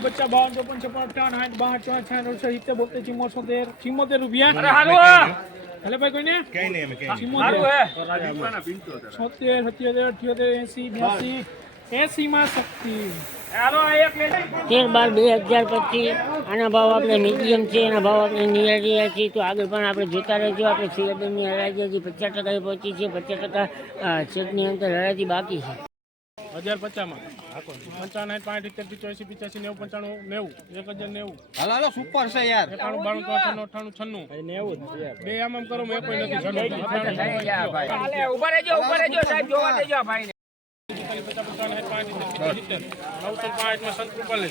बच्चा 52 55 58 62 63 64 74 74 रुपया। अरे हालो हेलो भाई कोई ने કઈ નહીં અમે કઈ નહીં हालो है 76 77 78 80 82 80 માં શક્તિ। हालो एक ले 13/12/2025 આના ભાવ આપણે મીડિયમ છે, એના ભાવ આપણે નિહાળી છીએ. તો આગળ પણ આપણે જોતા રહેજો. આપણે સિલેબસની હરાજી હજી 50% પહોંચી છે, 50% છેકની અંદર હરાજી બાકી છે. 1050 માં 55 65 75 85 85 90 95 1090 હાલો હાલો સુપર છે યાર 91 92 93 98 96 બે આમ કરો મેં કોઈ નથી हाले ऊपर रहजो साहब जोवा देजो भाई ने 905 માં સંત રૂપાલે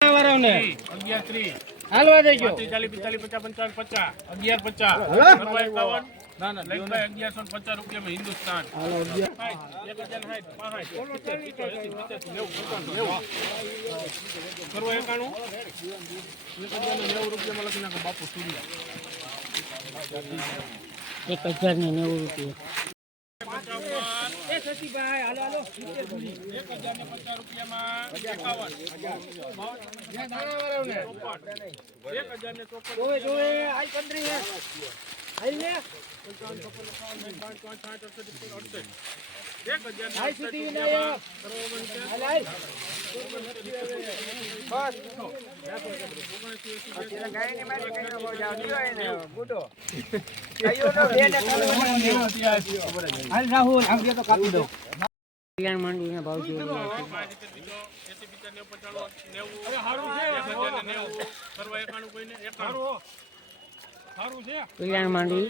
11 હાલવા દેજો 40 45 50 55 ના ના લઈ ભાઈ 1150 રૂપિયામાં હિન્દુસ્તાન 1060 કરવા 91 રૂપિયામાં લખી નાખો બાપુ સૂર્ય 1090 રૂપિયા. सतीभाई हालो हालो 1050 રૂપિયામાં 51 जोए जोए आई 15 है आई ले आई सुधी विनायक हाल आई बस गाय ने मारी कहीं हो जाओ दियो ने गुडो कहियो नो दे ने हाल राहुल हम ये तो कापी दो કલ્યાણ માંડવીના ભાવ જોઈ રહ્યા છે. કલ્યાણ માંડવી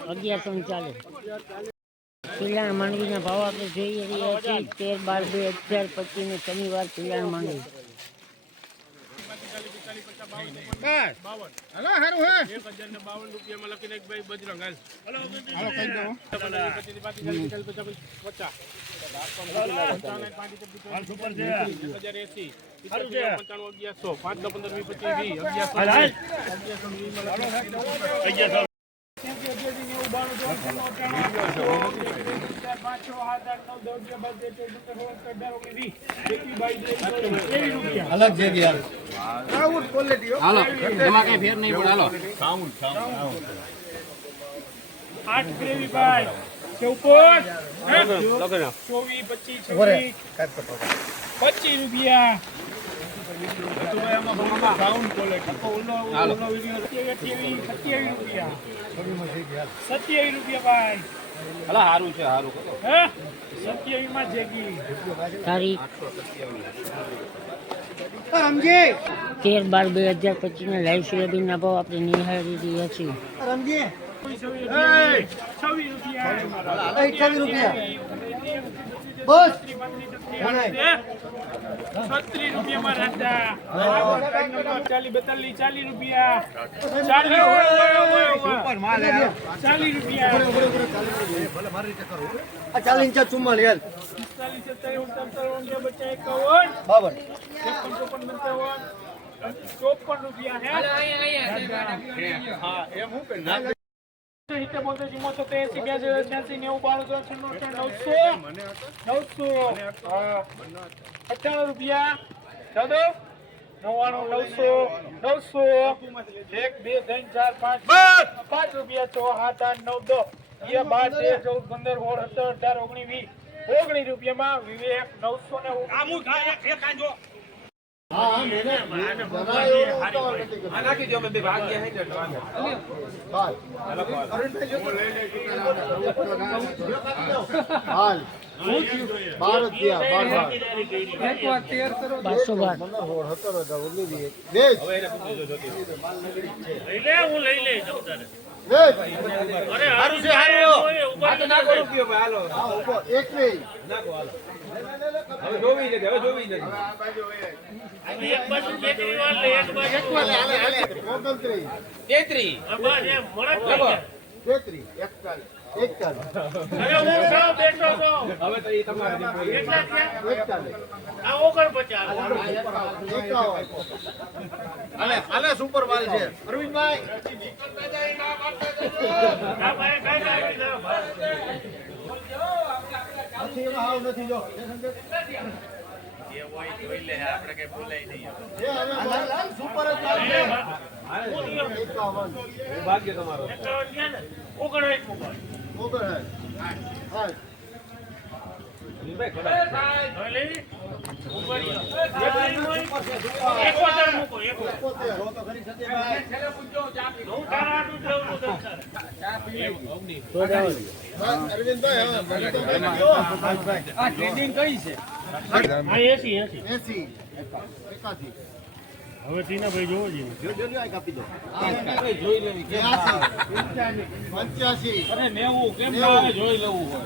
1140. કલ્યાણ માંડવીના ભાવ આપણે જોઈ રહ્યા છીએ 13/12/2025 ને શનિવાર કલ્યાણ માંડવી. હાલો હારું હે 1052 રૂપિયામાં લખીને એક ભાઈ બજરંગ હાલ હાલો કહી દો 1180 અલગ છે યાર राहुल क्वालिटी હાલો એમાં કઈ ફેર નહીં પડે હાલો સાઉન્ડ 8 ગ્રેવી ભાઈ કે ઉપર 24 25 25 રૂપિયા સાઉન્ડ ક્વોલિટી ઓલો વિડિયો 27 રૂપિયા 27 રૂપિયા ભાઈ હાલો સારું છે સારું કરો હે 27 માં જેગી તારીખ 13/12/2025 ના લાઈવ સોયાબીનના ભાવ આપણે નિહાળી રહ્યા છીએ. 26 રૂપિયા बस 36 રૂપિયામાં રાજા 40 રૂપિયા 40 રૂપિયા 40 इंच चुम्मा यार 54 રૂપિયા હે હા એમ હું કે ના 70 રૂપિયા 5 રૂપિયા 6 7 8 9 10 11 12 13 14 15 16 17 18 19 20 19 રૂપિયામાં વિવેક 900 ને બારસો બાર હું લઈ લઈશ તમતારે. અરે હારું છે, એક બાજુ બેકરી વાળ લે, એક બાજુ બસ એમ મળે જ નહીં. અરે હું સાવ બેઠો છું. કેટલા થયા? આ 49. સુપર માલ છે અરવિંદભાઈ. આ ભાઈ કઈ જાય છે? જે હોય જોઈ લે, આપણે કઈ ભૂલાય નહીં. ભાગ્ય તમારો. 51 ગયા ને? 49 ઉપર. હવે લેવી? ઉપર ગયો. બેકરી હોય? 71 મૂકો, 71. હું તારા હાટું જ લઉં છું તમતારે. આ ટ્રેડિંગ કઈ છે? હા 80. હવે ટીનાભાઈ જોવો જોઈએ. અરે 90 કેમ ના આવે? જોઈ લેવું હોય.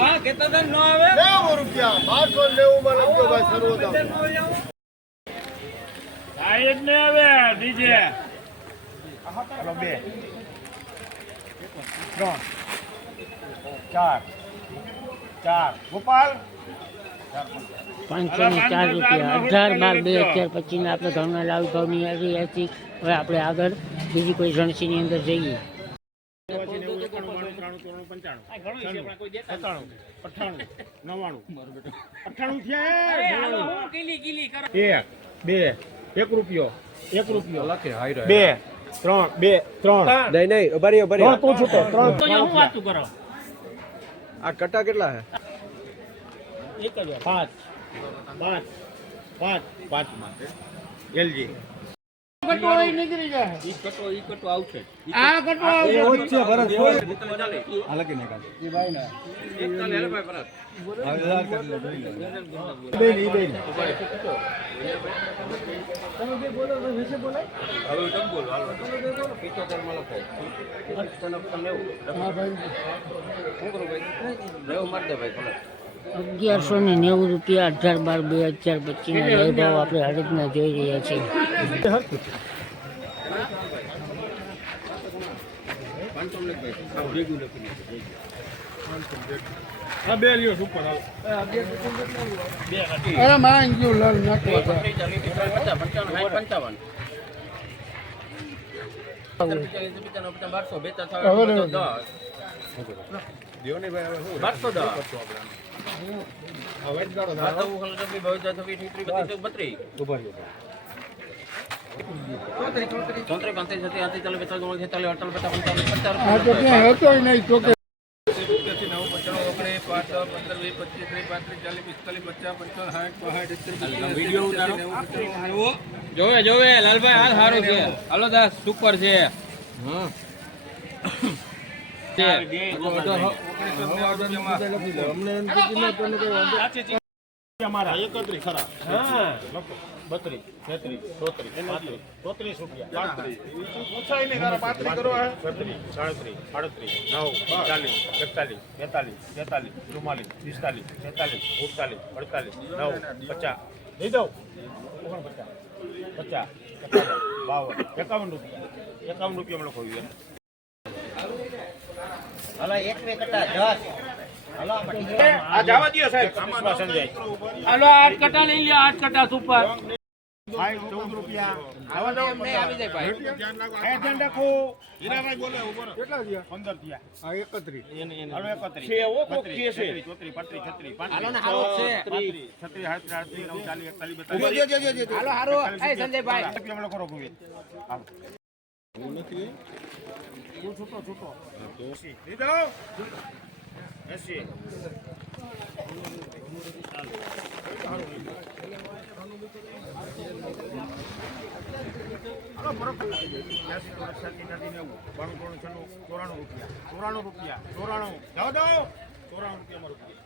હા કેતા તને ન આવે? સાહેબ ને હવે ડીજે. 504 રૂપિયા 18/12/2025 ના આપણે ઘઉંના લાવ ભાવની આવી હતી. હવે આપણે આગળ બીજી કોઈ રણસીની અંદર જઈએ. 1 રૂપિયો લખે હાઈ 3 નહીં ઉભા રહ્યો તું છૂટો 3 તો અહીંયા હું વાતું કરો? આ કટા કેટલા હે? એક જ વાર. 5 એલજી. કટોળી નીકળી જાય. ઈ કટો આવશે. આ કટોળી એવો જ છે ભરત. આ લખી નાખ. ઈ ભાઈ ના. 41 હેલે ભાઈ ભરત. હવે તમે બોલો હાલો. 75 માં લખો. 1190 રૂપિયા 18/12/2025 ના લઈ ભાવ આપણે હળદના જોઈ રહ્યા છીએ. અરે માં ગયું લાલ નાખવા. 75 જોવે લાલભાઈ હાલ સારું છે. હાલો દાસ સુપર છે. અમારા 31 ખરા. હા 32 33 34 35 રૂપિયા. 35 પૂછાય નહીં. તારા 35 કરવા હે. 37 38 39 40 41 42 43 44 45 46 47 48 9 50 લઈ દઉં. 49 50 52 રૂપિયા મળો ખોવી. આ જવા દો સાહેબ. સંજય હાલો 8 કટા લઈ લે. 8 કટા સુપર 14 રૂપિયા. આવા દો આવી જાય ભાઈ. ધ્યાન રાખો. હીરાભાઈ બોલે ઉપર કેટલા થયા? 15 થયા. હા 31 હાલો 31 છે ઓ કોક કે છે. 34 35 36 હાલો ને હારો છે. 36 37 38 39 40 41 હાલો હારો. એ સંજયભાઈ રૂપિયા મળો કરો ભૂવે. હાલો છૂટો લીધો 80 ₹94 94 જવા દો ₹94 રૂપિયા